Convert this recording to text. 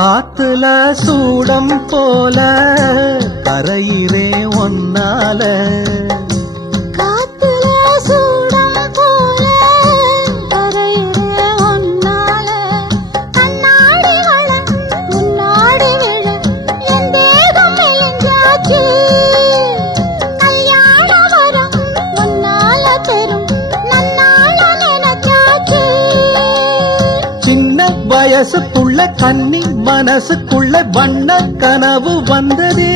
காத்துல சூடம் போல கரையிறே ஒன்னால காத்துல சூடம் போல கரையிறே ஒன்னால கண்ணாடி வள முன்னாடி விழ என் தேகம் மெலிஞ்சாச்சு கல்யாண வரம் முன்னால பெரும் நன்னால நினைச்சாச்சு சின்ன வயசுக்குள்ள கன்னி மனசுக்குள்ள வண்ண கனவு வந்ததே